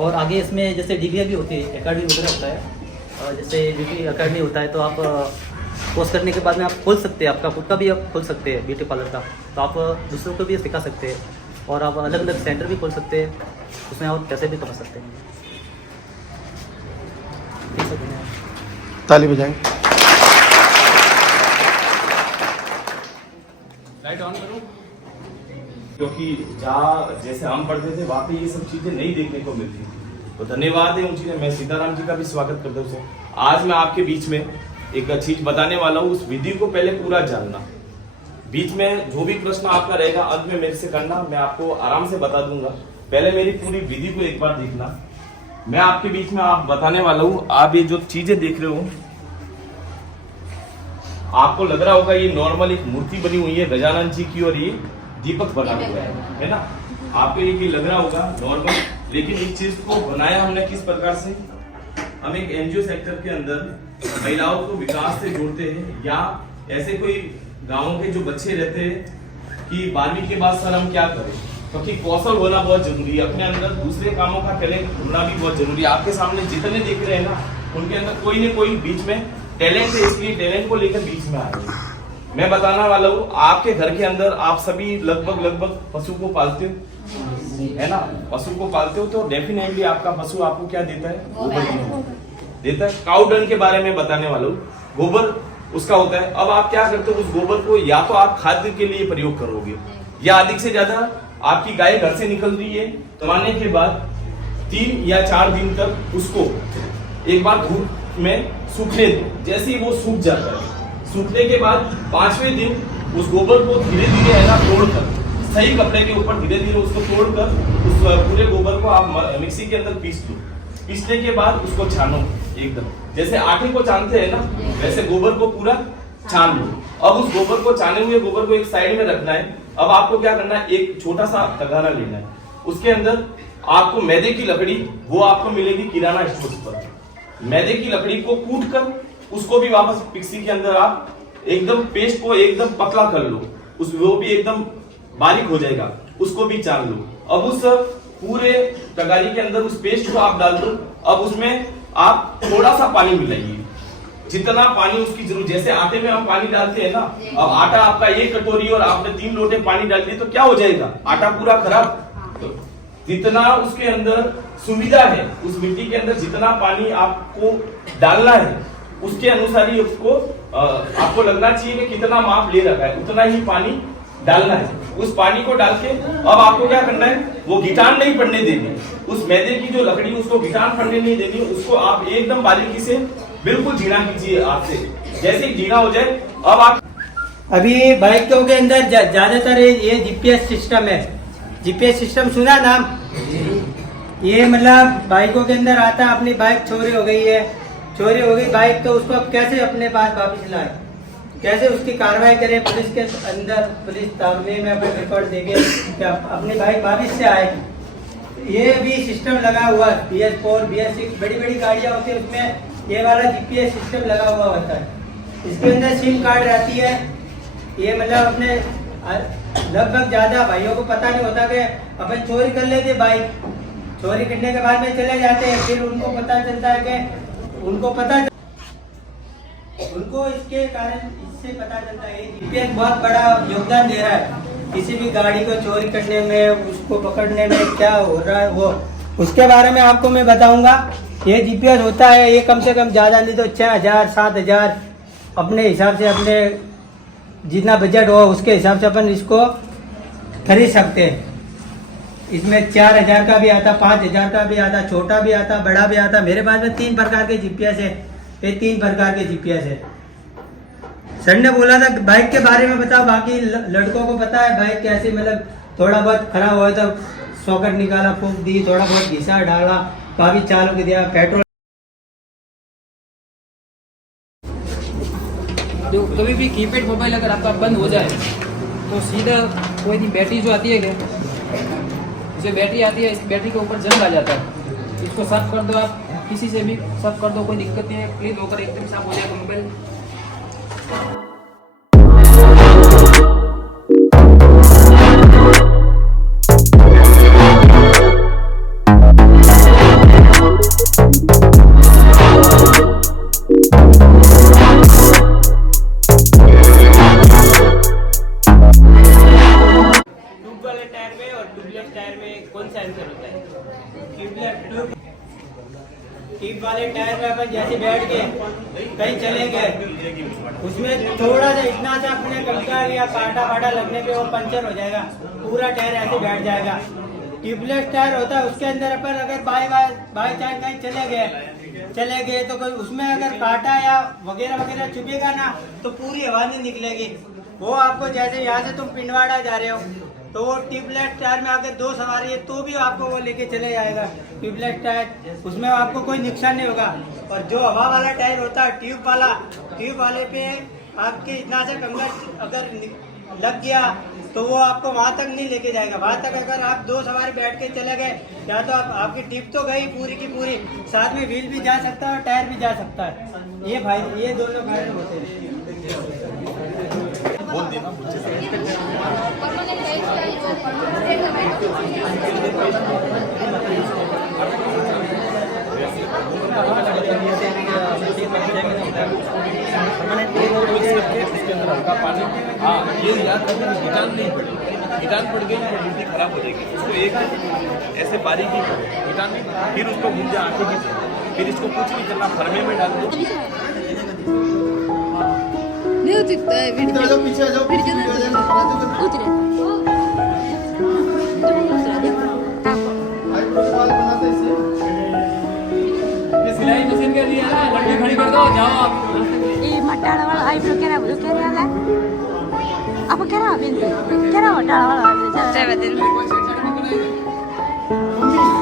और आगे इसमें जैसे डिग्रियाँ भी होती है, एकेडमी वगैरह होता है, जैसे ब्यूटी एकेडमी होता है, तो आप कोर्स करने के बाद में आप खोल सकते हैं, आपका खुद का भी आप खोल सकते हैं ब्यूटी पार्लर का, तो आप दूसरों को भी सिखा सकते हैं और आप अलग अलग सेंटर भी खोल सकते हैं, उसमें आप पैसे भी कमा सकते हैं। ताली बजाएं। लाइट ऑन करूं, क्योंकि जहाँ जैसे हम पढ़ते थे वहाँ पे ये सब चीजें नहीं देखने को मिलती थी। तो धन्यवाद है उन चीजें, मैं सीताराम जी का भी स्वागत करता हूँ। आज मैं आपके बीच में एक चीज बताने वाला हूँ, उस विधि को पहले पूरा जानना। बीच में जो भी प्रश्न आपका रहेगा अंत में मेरे से करना, मैं आपको आराम से बता दूंगा। पहले मेरी पूरी विधि को एक बार देखना। मैं आपके बीच में आप बताने वाला हूँ। आप ये जो चीजें देख रहे हो, आपको लग रहा होगा ये नॉर्मल एक मूर्ति बनी हुई है गजानन जी की, और ये दीपक बना हुआ है ना। आपको ये लग रहा होगा नॉर्मल, लेकिन इस चीज को बनाया हमने किस प्रकार से। हम एक एनजीओ सेक्टर के अंदर महिलाओं को विकास से जोड़ते हैं, या ऐसे कोई गांवों के जो बच्चे रहते हैं कि 12वीं के बाद सर हम क्या करें, क्योंकि कौशल होना बहुत जरूरी है। अपने अंदर दूसरे कामों का टैलेंट होना भी बहुत जरूरी है। आपके सामने जितने दिख रहे हैं ना, उनके अंदर कोई न कोई बीच में टैलेंट है, इसलिए टैलेंट को लेकर बीच में आए। मैं बताना वाला हूँ, आपके घर के अंदर आप सभी लगभग पशु को पालते हो, है ना। पशु को पालते हो तो डेफिनेटली आपका पशु आपको क्या देता है, गोबर देता है। काउ डंग के बारे में बताने वाला हूँ, गोबर उसका होता है। अब आप क्या करते हो, उस गोबर को या तो आप खाद्य के लिए प्रयोग करोगे, या अधिक से ज्यादा आपकी गाय घर से निकल रही है, कमाने के बाद 3 या 4 दिन तक उसको एक बार धूप में सूखने दो। जैसे ही वो सूख जाता है, सूखने के बाद 5वें दिन उस गोबर को धीरे धीरे है ना तोड़कर, सही कपड़े के ऊपर धीरे धीरे उसको तोड़कर उस पूरे गोबर को आप मिक्सी के अंदर पीस दो। पीसने के बाद उसको छानो एकदम, जैसे आटे को छानते हैं ना, वैसे गोबर को पूरा छान लो। अब उस गोबर को, छाने हुए गोबर को एक साइड में रखना है। अब आपको क्या करना है, एक छोटा सा तगारा लेना है, उसके अंदर आपको मैदे की लकड़ी, वो आपको मिलेगी किराना स्टोर पर। मैदे की लकड़ी को कूट कर उसको भी वापस मिक्सी के अंदर आप एकदम पेस्ट को एकदम पतला कर लो, उस वो भी एकदम बारीक हो जाएगा, उसको भी चाल लो। अब उस पूरे तगारी के अंदर उस पेस्ट को आप डाल दो। अब उसमें आप थोड़ा सा पानी मिलाइए, जितना पानी उसकी जरूरत। जैसे आटे में हम पानी डालते हैं ना, अब आटा आपका 1 कटोरी और आपने 3 लोटे पानी डाल दिए तो क्या हो जाएगा, आटा पूरा खराब। तो जितना उसके अंदर सुविधा है, उस मिट्टी के अंदर जितना पानी आपको डालना है, उसके अनुसार ही उसको आपको लगना चाहिए कि कितना माप ले रखा है, उतना ही पानी डालना है। उस पानी को डाल के अब आपको क्या करना है, वो गिटान नहीं पड़ने देनी, उस मैदे की जो लकड़ी उसको गिटान पड़ने नहीं देनी, उसको आप एकदम बारीकी से बिल्कुल झीना कीजिए आपसे। जैसे ही झीना हो जाए, अब आप अभी बाइकों के अंदर ज्यादातर ये जीपीएस सिस्टम है। जीपीएस सिस्टम सुना नाम? ये मतलब बाइकों के अंदर आता है, अपनी बाइक चोरी हो गई है, चोरी हो गई बाइक, तो उसको अब कैसे अपने पास वापस लाए, कैसे उसकी कार्रवाई करें पुलिस के अंदर, पुलिस थाने में अपने रिकॉर्ड देके अपनी बाइक वापस से आए। ये भी सिस्टम लगा हुआ है, BS4 BS6 बड़ी बड़ी गाड़ियाँ होती है, उसमें ये वाला जीपीएस सिस्टम लगा हुआ होता है। इसके अंदर सिम कार्ड रहती है। ये मतलब अपने लगभग ज्यादा भाइयों को पता नहीं होता कि अपन चोरी कर लेते बाइक, चोरी करने के बाद में चले जाते हैं, फिर उनको पता चलता है कि उनको इसके कारण इससे पता चलता है जीपीएस बहुत बड़ा योगदान दे रहा है किसी भी गाड़ी को चोरी करने में, उसको पकड़ने में क्या हो रहा है वो उसके बारे में आपको मैं बताऊंगा। ये जीपीएस होता है, ये कम से कम ज़्यादा नहीं तो 6000 7000 अपने हिसाब से, अपने जितना बजट हो उसके हिसाब से अपन इसको खरीद सकते हैं। इसमें 4000 का भी आता, 5000 का भी आता, छोटा भी आता, बड़ा भी आता। मेरे पास में 3 प्रकार के जीपीएस है, ये 3 प्रकार के जीपीएस है। सर ने बोला था बाइक के बारे में बताओ, बाकी लड़कों को पता है बाइक कैसे, मतलब थोड़ा बहुत खराब हुआ तो सॉकेट निकाला, फूंक दी, थोड़ा बहुत घिसा डाला, बाकी चालू कर दिया, पेट्रोल। जो कभी भी कीपैड मोबाइल अगर आपका बंद हो जाए तो सीधा कोई नहीं, बैटरी जो आती है क्या, जो बैटरी आती है, इस बैटरी के ऊपर जंग आ जाता है। इसको साफ कर दो, आप किसी से भी साफ कर दो, कोई दिक्कत नहीं है, क्लीन होकर एकदम साफ हो जाएगा मोबाइल। पर जैसे बैठ के कहीं चले गए, उसमें थोड़ा सा इतना सा अपने कंकर या कांटा वाटा लगने पे वो पंचर हो जाएगा, पूरा टायर ऐसे बैठ जाएगा। ट्यूबलेस टायर होता है, उसके अंदर अपन अगर बाई चांस कहीं चले गए तो कोई उसमें अगर कांटा या वगैरह वगैरह चुभेगा ना तो पूरी हवा नहीं निकलेगी। वो आपको जैसे यहाँ से तुम पिंडवाड़ा जा रहे हो तो वो ट्यूबलेस टायर में अगर 2 सवारी है तो भी आपको वो लेके चले जाएगा ट्यूबलेस टायर, उसमें आपको कोई नुकसान नहीं होगा। और जो हवा वाला टायर होता है ट्यूब वाले पे आपके इतना से कंगर अगर लग गया तो वो आपको वहाँ तक नहीं लेके जाएगा। वहाँ तक अगर आप 2 सवारी बैठ के चले गए या तो आपकी टिप तो गई पूरी की पूरी, साथ में व्हील भी जा सकता है और टायर भी जा सकता है। ये दोनों फायदे होते हैं। बोल देना इसके अंदर हल्का पानी, हाँ ये याद रखना कीटाणु नहीं पड़े, कीटाणु पड़ गई तो मूर्ति खराब हो जाएगी। उसको एक ऐसे बारीकी कीटाणु नहीं, फिर उसको भूंजा आंखें की, फिर इसको कुछ नहीं करना, फर्मे में डाल दो। पीछे आ जाओ, पीछे आ जाओ, पीछे आ जाओ। आईब्रो के बाल बनाते हैं इससे। सिलाई मशीन के लिए ना लड़की खड़ी कर दो, जाओ आप। એ મટાડાવાળો આઈબ્રો ક્યારે બધું ક્યારે આવે આપણે ક્યારે આવે ક્યારે મટાડાવાળો આવે ચાલ कोई सेट सेट में बनाएंगे।